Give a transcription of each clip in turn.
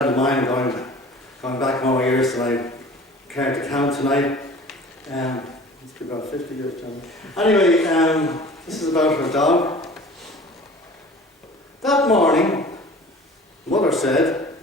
Of mine going back more years than I care to count tonight. It's been about 50 years, John. Anyway, this is about her dog. That morning, Mother said,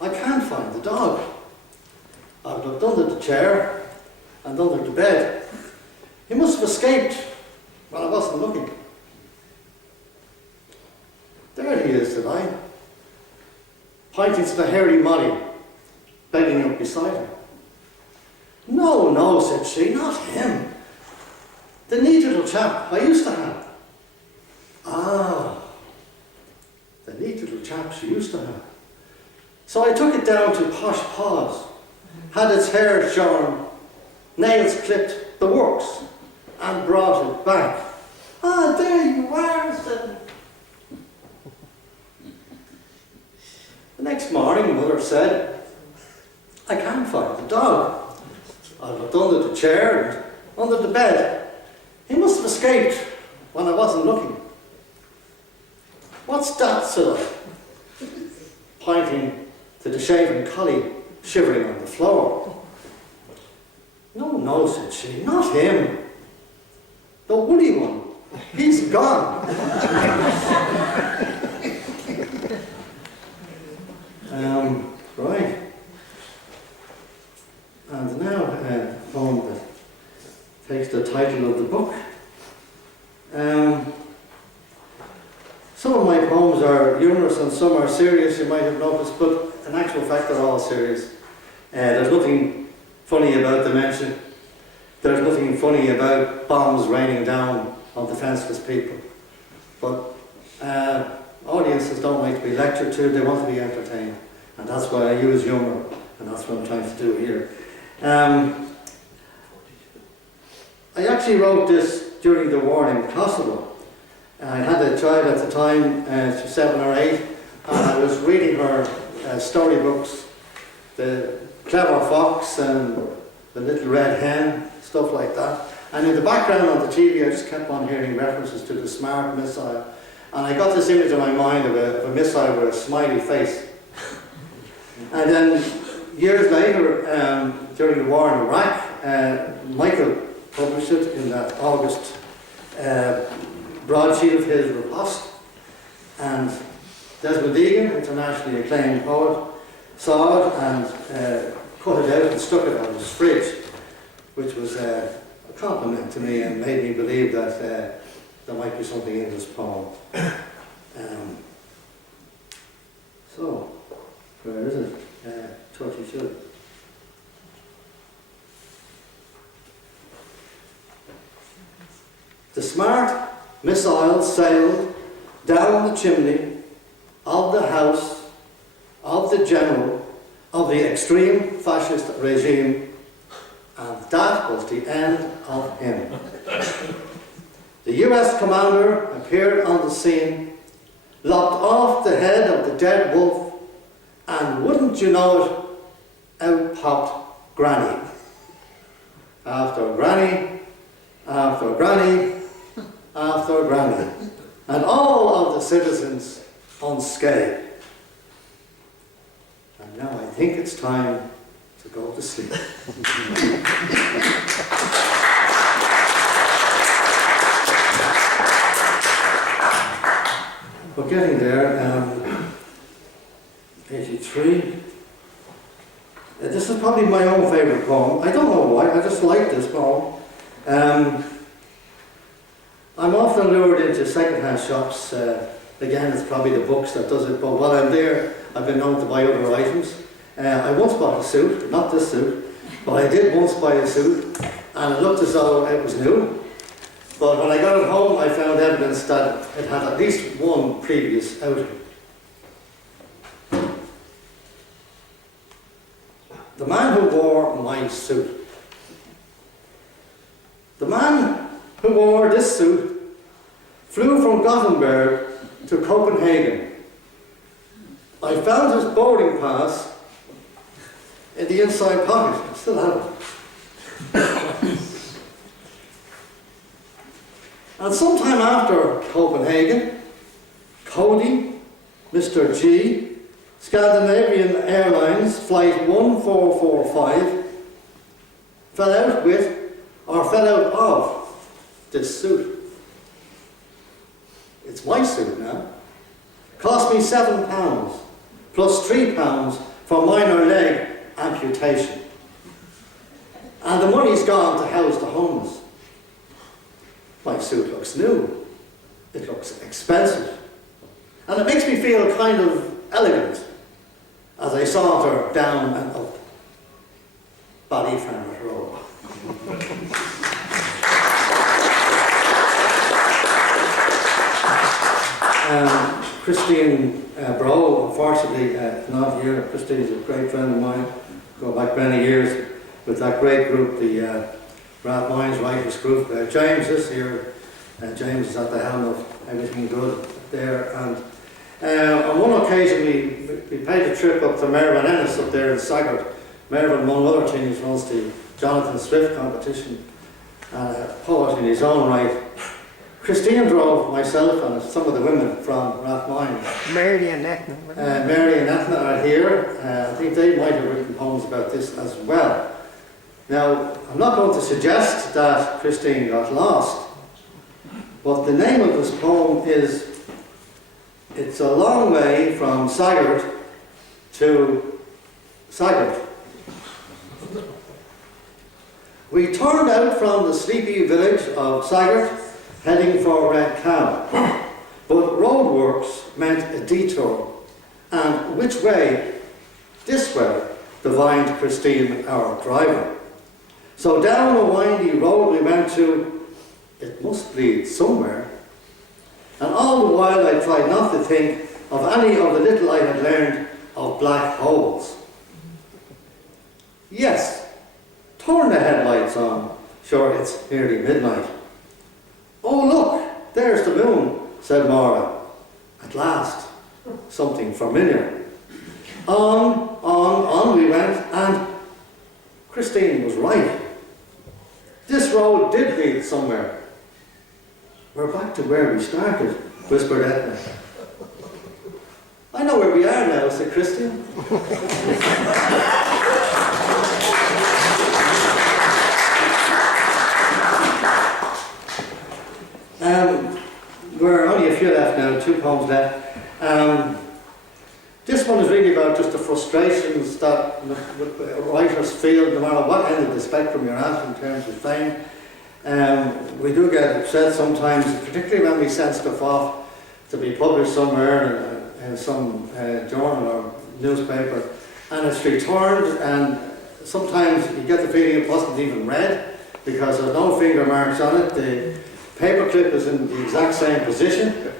"I can't find the dog. I've looked under the chair and under the bed. He must have escaped when I wasn't looking." "There he is," said I, pointing to the hairy Molly, begging up beside her. "No, no," said she, "not him. The neat little chap I used to have." Ah, the neat little chap she used to have. So I took it down to Posh Paws, had its hair shorn, nails clipped, the works, and brought it back. "Ah, there you are," said the next morning. Mother said, "I can't find the dog. I looked under the chair and under the bed. He must have escaped when I wasn't looking." "What's that?" said I, pointing to the shaven collie shivering on the floor. "No, no," said she, "not him. The woolly one. He's gone." Right. And now a poem that takes the title of the book. Some of my poems are humorous and some are serious, you might have noticed, but in actual fact they're all serious. There's nothing funny about dementia. There's nothing funny about bombs raining down on defenceless people. But audiences don't like to be lectured to, they want to be entertained. And that's why I use humour, and that's what I'm trying to do here. I actually wrote this during the war in Kosovo. I had a child at the time, she was 7 or 8, and I was reading her storybooks, The Clever Fox and The Little Red Hen, stuff like that. And in the background on the TV I just kept on hearing references to the SMART missile. And I got this image in my mind of a missile with a smiley face. And then years later, during the war in Iraq, Michael published it in that August broadsheet of his riposte. And Desmond Egan, internationally acclaimed poet, saw it and cut it out and stuck it on his fridge, which was a compliment to me and made me believe that there might be something in this poem. So, where is it? 32. The SMART missile sailed down the chimney of the house of the general of the extreme fascist regime, and that was the end of him. The US commander appeared on the scene, lopped off the head of the dead wolf, and wouldn't you know it, out popped Granny. After Granny, after Granny, after Granny, and all of the citizens unscathed. And now I think it's time to go to sleep. We're getting there. 83. This is probably my own favourite poem. I don't know why, I just like this poem. I'm often lured into second-hand shops. Again, it's probably the books that does it, but while I'm there, I've been known to buy other items. I once bought a suit, not this suit, but I did once buy a suit, and it looked as though it was new. But when I got it home, I found evidence that it had at least one previous outing. The man who wore my suit. The man who wore this suit flew from Gothenburg to Copenhagen. I found his boarding pass in the inside pocket. I still have it. And sometime after Copenhagen, Cody, Mr. G, Scandinavian Airlines Flight 1445 fell out with, or fell out of, this suit. It's my suit now. Cost me £7 plus £3 for minor leg amputation. And the money's gone to house the homeless. My suit looks new. It looks expensive. And it makes me feel kind of elegant as I saunter down and up Ballyfermot Road. Christine Bro, unfortunately, not here. Christine's a great friend of mine. Go back many years with that great group, the Rathmines Writers Group. James is here. James is at the helm of everything good there. And on one occasion, we paid a trip up to Mervyn Ennis up there in Saggart. Mervyn, among other things, runs the Jonathan Swift competition, a poet in his own right. Christine drove myself and some of the women from Rathmines. Mary and Etna. Mary and Etna are here. I think they might have written poems about this as well. Now, I'm not going to suggest that Christine got lost, but the name of this poem is It's a Long Way from Saggart to Saggart. We turned out from the sleepy village of Saggart, heading for Red Cow. But roadworks meant a detour. And which way? This way, divined Christine, our driver. So down a windy road we went to, it must lead somewhere. And all the while I tried not to think of any of the little I had learned of black holes. Yes, turn the headlights on. Sure, it's nearly midnight. Oh look, there's the moon, said Maura. At last, something familiar. On we went, and Christine was right. This road did lead somewhere. We're back to where we started, whispered Etna. I know where we are now, said Christine. We're only a few left now, 2 poems left. This one is really about just the frustrations that writers feel no matter what end of the spectrum you're at in terms of fame. We do get upset sometimes, particularly when we send stuff off to be published somewhere in some journal or newspaper, and it's returned, and sometimes you get the feeling it wasn't even read because there's no finger marks on it. The paperclip is in the exact same position.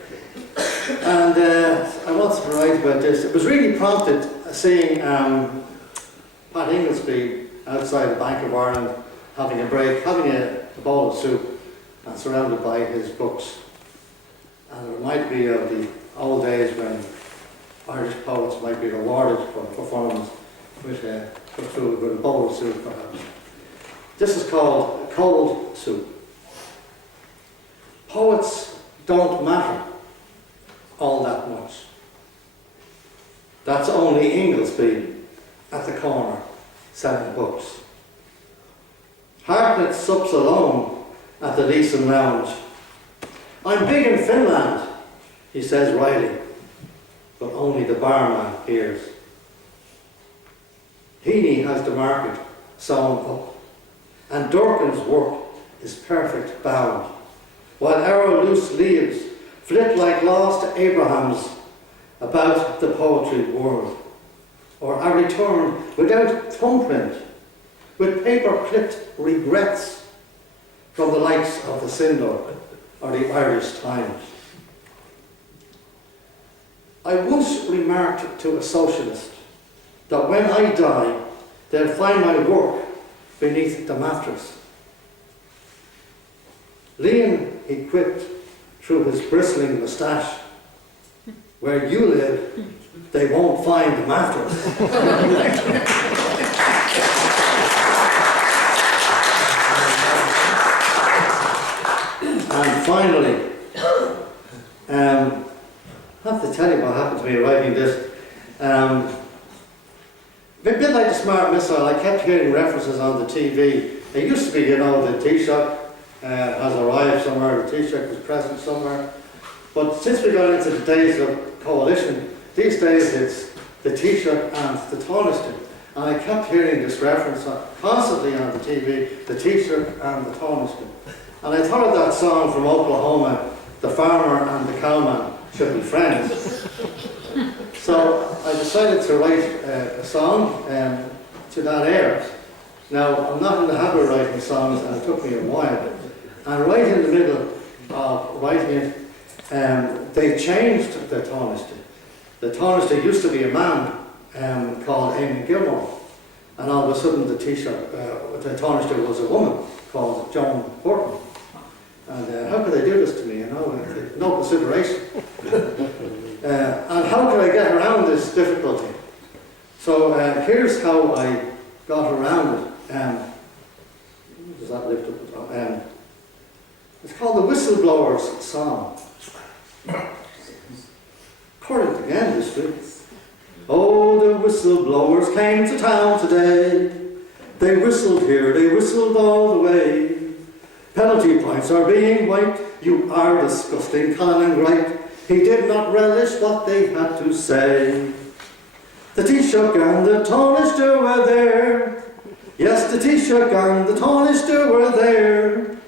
And I wanted to write about this. It was really prompted seeing Pat Inglesby outside the Bank of Ireland having a break, having a bowl of soup and surrounded by his books. And it reminded me of the old days when Irish poets might be rewarded for performance with a bowl of soup perhaps. This is called Cold Soup. Poets don't matter all that much. That's only Inglesby at the corner selling books. Hartnett sups alone at the Leeson Lounge. I'm big in Finland, he says wryly, but only the barman hears. Heaney has the market sewn up, and Durkin's work is perfect bound, while our loose leaves flit like lost Abrahams about the poetry world, or are returned without thumbprint, with paper-clipped regrets from the likes of the Sindor or the Irish Times. I once remarked to a socialist that when I die, they'll find my work beneath the mattress. Lean, he quipped through his bristling moustache, where you live, they won't find the mattress. And finally, I have to tell you what happened to me writing this. A bit like the Smart Missile, I kept hearing references on the TV. It used to be, you know, the Taoiseach has arrived somewhere, the Taoiseach was present somewhere. But since we got into the days of coalition, these days it's the Taoiseach and the Tánaiste. And I kept hearing this reference constantly on the TV, the Taoiseach and the Tánaiste. And I thought of that song from Oklahoma, The Farmer and the Cowman Should Be Friends. So I decided to write a song to that air. Now, I'm not in the habit of writing songs, and it took me a while. And right in the middle of writing it, they changed the Tánaiste. The Tánaiste used to be a man called Amy Gilmore, and all of a sudden the Tánaiste was a woman called Joan Horton. And how could they do this to me, you know? No consideration. And how could I get around this difficulty? So here's how I got around it. Does that lift up the top? It's called the Whistleblower's Song. Current again this week. Oh, the whistleblowers came to town today. They whistled here, they whistled all the way. Penalty points are being wiped. You are disgusting, Colin Wright. He did not relish what they had to say. The Taoiseach and the Tánaiste were there. Yes, the Taoiseach and the Tánaiste were there.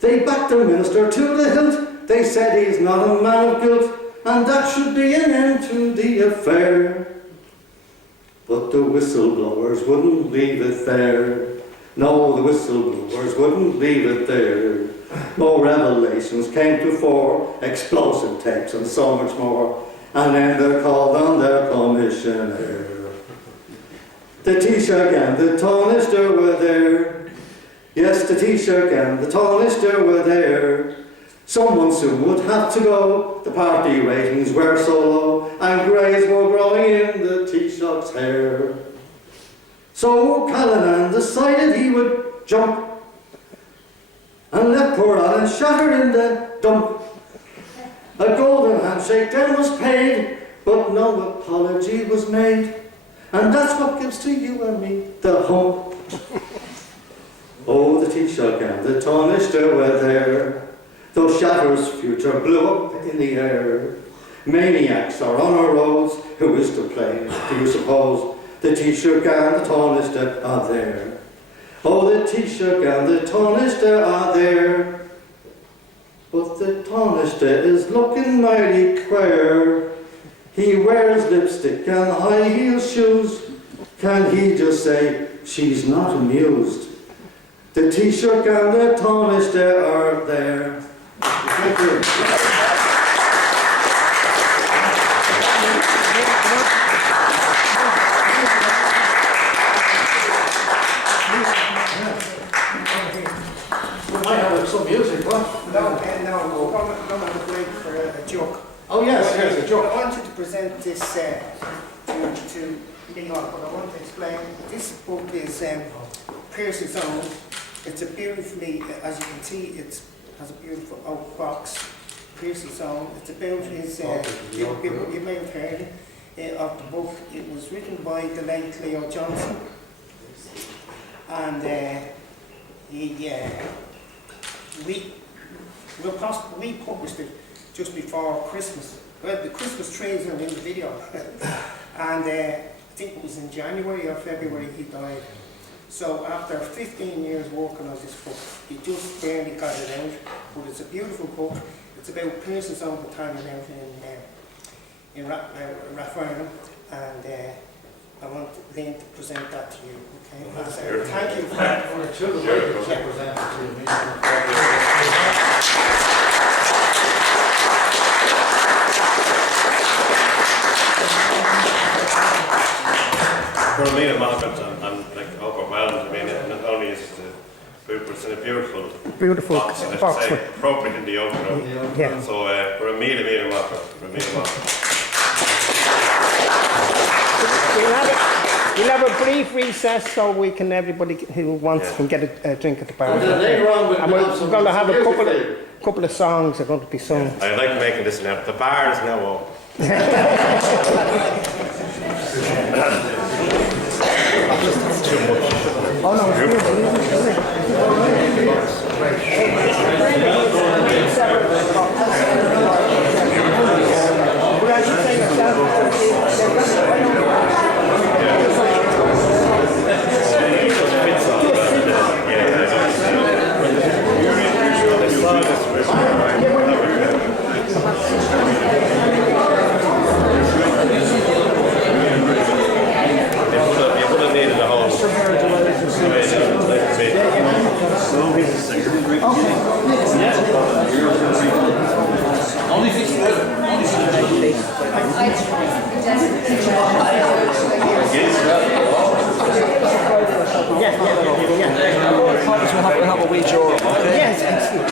They backed the minister to the hilt. They said he's not a man of guilt, and that should be an end to the affair. But the whistleblowers wouldn't leave it there. No, the whistleblowers wouldn't leave it there. More revelations came to fore, explosive tapes and so much more. And then they called on their commissioner. The Taoiseach and the Tánaiste were there. Yes, the Taoiseach and the Tánaiste were there. Someone soon would have to go. The party ratings were so low, and greys were growing in the Taoiseach's hair. So Callanan decided he would jump and let poor Alan shatter in the dump. A golden handshake then was paid, but no apology was made. And that's what gives to you and me the hump. Oh, the Taoiseach and the Tánaiste were there. Though Shatter's future blew up in the air. Maniacs are on our roads. Who is to blame, do you suppose? The Taoiseach and the Tánaiste are there. Oh, the Taoiseach and the Tánaiste are there. But the Tánaiste is looking mighty queer. He wears lipstick and high heel shoes. Can he just say, she's not amused? The Taoiseach and the Tánaiste are there. Thank you. We might have some music, what? No, we're going to have a break for a joke. Oh yes, here's a joke. I wanted to present this to Leon, but I want to explain. This book is Pearse's Own. It's a beautifully, as you can see, it has a beautiful oak box. Pearse's Own. It's about his, you may have heard of the book. It was written by the late Leo Johnson. And we published it just before Christmas. Well, the Christmas trees are in the video. And I think it was in January or February he died. So after 15 years working on this book, he just barely got it out. But it's a beautiful book. It's about Pearse's Own Battalion out in Rathfarnham. And I want Lynn to present that to you. Okay? Thank you for the children to present it to me. For me, I'm like overwhelmed. I mean, not only is it a book, but it's in a beautiful box, and I should say, appropriate in the opener. Yeah. So for a meal, We'll have a brief recess so we can, everybody who wants can get a drink at the bar. And then later on And we're going to have a couple of songs are going to be sung. I like making this now. The bar is now open. They're